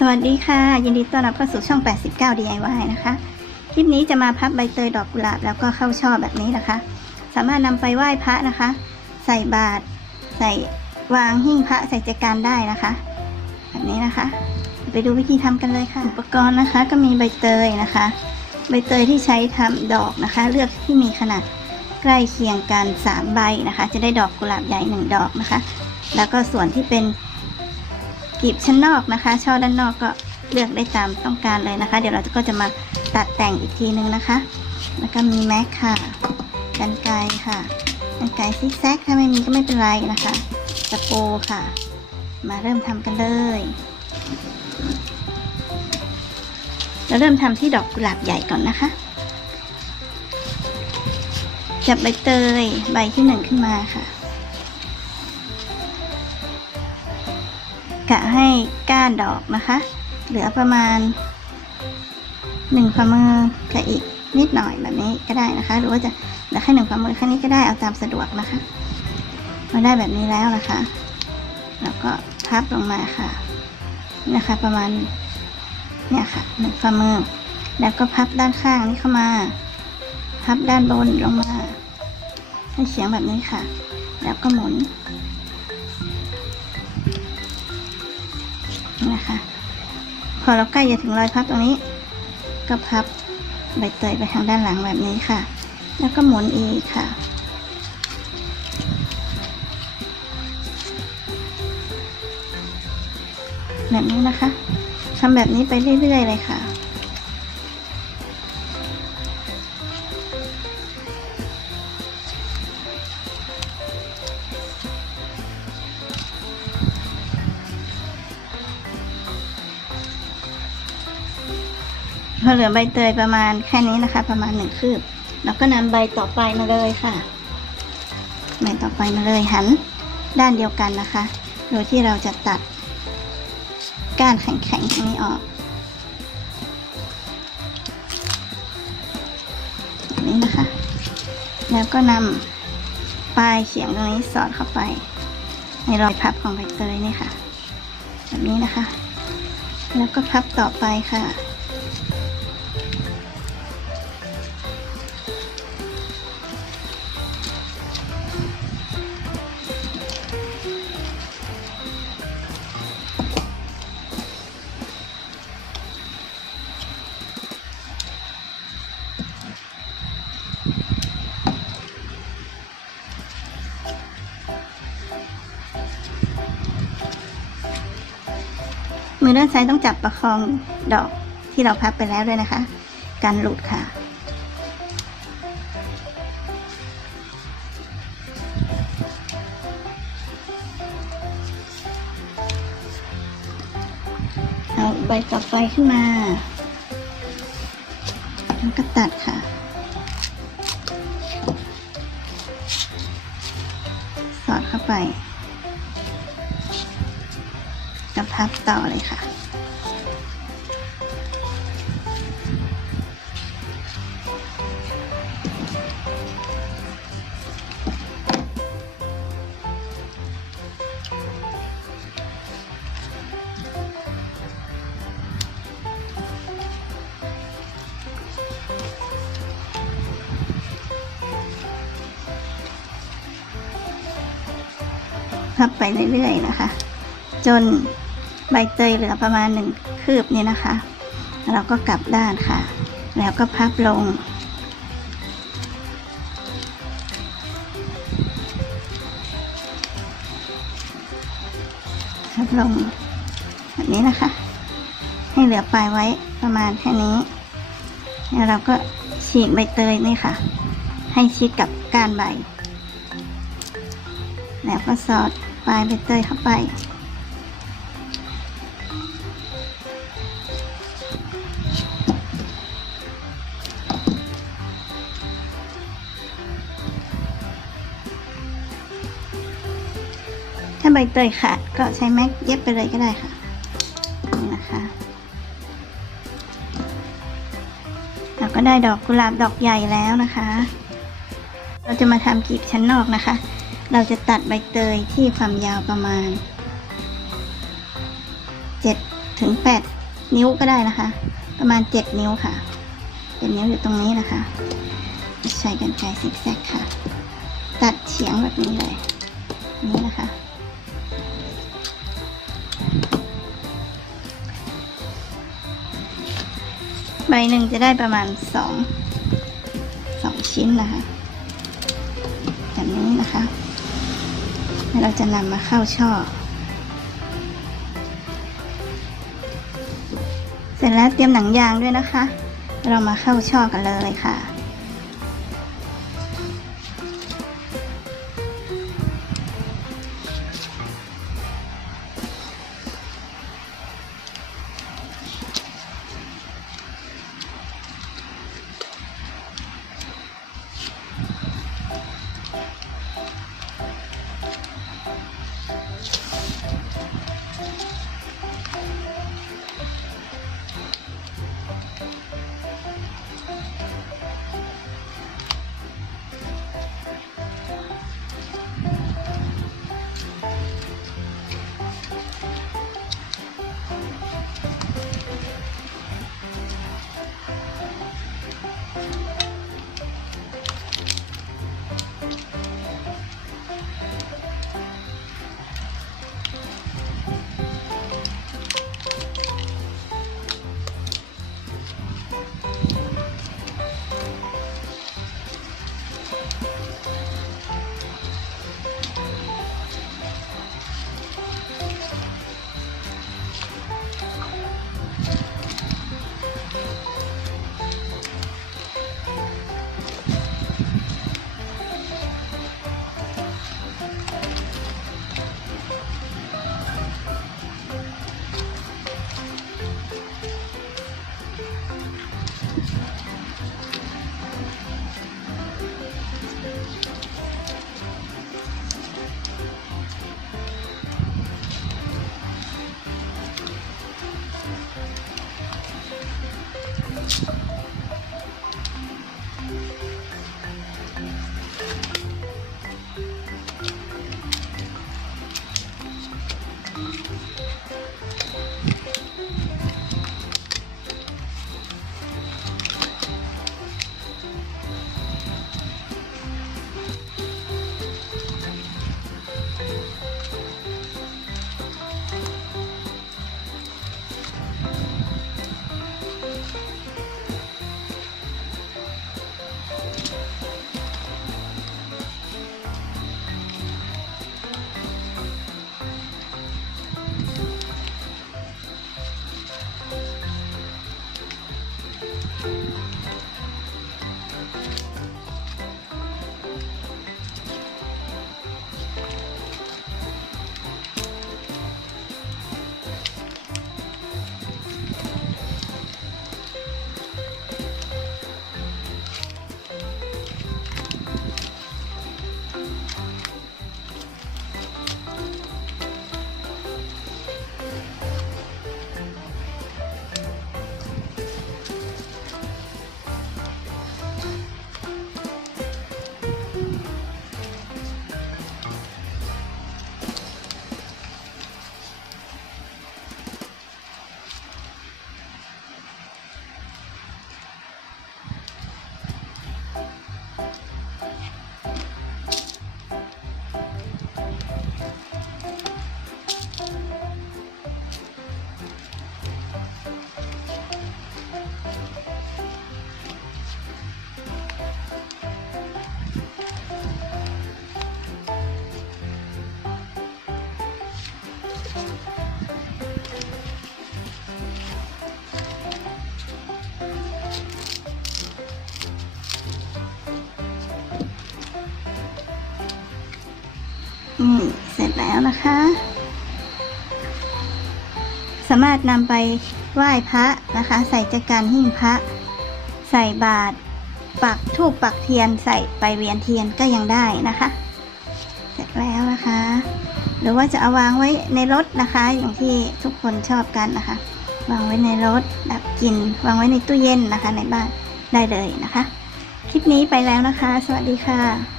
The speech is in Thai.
สวัสดีค่ะ ยินดีต้อนรับเข้าสู่ช่อง 89 DIY นะคะ คลิปนี้จะมาพับใบเตยดอกกุหลาบแล้วก็เข้าช่อแบบนี้นะคะ สามารถนำไปไหว้พระนะคะ ใส่บาตรใส่วางหิ้งพระใส่ใจการได้นะคะ แบบนี้นะคะ ไปดูวิธีทำกันเลยค่ะ อุปกรณ์นะคะก็มีใบเตยนะคะ ใบเตยที่ใช้ทำดอกนะคะ เลือกที่มีขนาดใกล้เคียงกัน 3 ใบนะคะ จะได้ดอกกุหลาบใหญ่ 1 ดอกนะคะ แล้วก็ส่วนที่เป็น กลีบชั้นนอกนะคะ ช่อด้านนอกก็เลือกได้ตามต้องการเลยนะคะ เดี๋ยวเราก็จะมาตัดแต่งอีกทีนึงนะคะ แล้วก็มีแม็กค่ะกันไกรค่ะกันไกรซิกแซกถ้าไม่มีก็ไม่เป็นไรนะคะตะปูค่ะ มาเริ่มทำกันเลยเราเริ่มทำที่ดอกกุหลาบใหญ่ก่อนนะคะจับใบเตยใบที่หนึ่งขึ้นมาค่ะ กะให้ก้านดอกนะคะ เหลือประมาณหนึ่งฝ่ามือกับอีกนิดหน่อยแบบนี้ก็ได้นะคะ หรือว่าจะเหลือแค่หนึ่งฝ่ามือแค่นี้ก็ได้เอาตามสะดวกนะคะมาได้แบบนี้แล้วนะคะ แล้วก็พับลงมาค่ะนะคะ ประมาณเนี่ยค่ะหนึ่งฝ่ามือ แล้วก็พับด้านข้างนี้เข้ามา พับด้านบนลงมาให้เฉียงแบบนี้ค่ะ แล้วก็หมุน นะคะ พอเราใกล้จะถึงรอยพับตรงนี้ ก็พับใบเตยไปทางด้านหลังแบบนี้ค่ะ แล้วก็หมุนอีกค่ะ แบบนี้นะคะทำแบบนี้ไปเรื่อยๆเลยค่ะ อเหลือใบเตยประมาณแค่นี้นะคะ ประมาณหนึ่งคืบเราก็นำใบต่อไปมาเลยค่ะ ใบต่อไปมาเลยหันด้านเดียวกันนะคะ โดยที่เราจะตัดก้านแข็งๆตรงนี้ออกแบบนี้นะคะ แล้วก็นำปลายเขียงตรงนี้สอดเข้าไป ในรอยพับของใบเตยนี่ค่ะ แบบนี้นะคะ แล้วก็พับต่อไปค่ะ มือด้านซ้ายต้องจับประคองดอกที่เราพับไปแล้วด้วยนะคะ การหลุดค่ะ เอาใบต่อไปขึ้นมา แล้วก็ตัดค่ะสอดเข้าไป จะพับต่อเลยค่ะ พับไปเรื่อยๆนะคะ จน ใบเตยเหลือประมาณหนึ่งคืบนี่นะคะ เราก็กลับด้านค่ะ แล้วก็พับลง พับลงแบบนี้นะคะ ให้เหลือปลายไว้ประมาณแค่นี้ แล้วเราก็ฉีกใบเตยนี่ค่ะ ให้ชิดกับก้านใบ แล้วก็สอดปลายใบเตยเข้าไป ใบเตยขาดก็ใช้แม็กเย็บไปเลยก็ได้ค่ะนี่นะคะเราก็ได้ดอกกุหลาบดอกใหญ่แล้วนะคะ เราจะมาทำกลีบชั้นนอกนะคะ เราจะตัดใบเตยที่ความยาวประมาณ7ถึงแปดนิ้วก็ได้นะคะ ประมาณเจ็ดนิ้วค่ะเป็นนิ้วอยู่ตรงนี้นะคะ ใช้กันไกรซิกแซกค่ะ ตัดเฉียงแบบนี้เลย นี่นะคะ ใบหนึ่งจะได้ประมาณสองสองชิ้นนะคะแบบนี้นะคะแล้วเราจะนำมาเข้าช่อ เสร็จแล้วเตรียมหนังยางด้วยนะคะ เรามาเข้าช่อกันเลยค่ะ อื มเสร็จแล้วนะคะ สามารถนำไปไหว้พระนะคะ ใส่จักรหิ้งพระ ใส่บาตรปักทูปปักเทียนใส่ไปเวียนเทียนก็ยังได้นะคะ เสร็จแล้วนะคะ หรือว่าจะเอาวางไว้ในรถนะคะ อย่างที่ทุกคนชอบกันนะคะ วางไว้ในรถดับกลิ่นวางไว้ในตู้เย็นนะคะ ในบ้านได้เลยนะคะ คลิปนี้ไปแล้วนะคะ สวัสดีค่ะ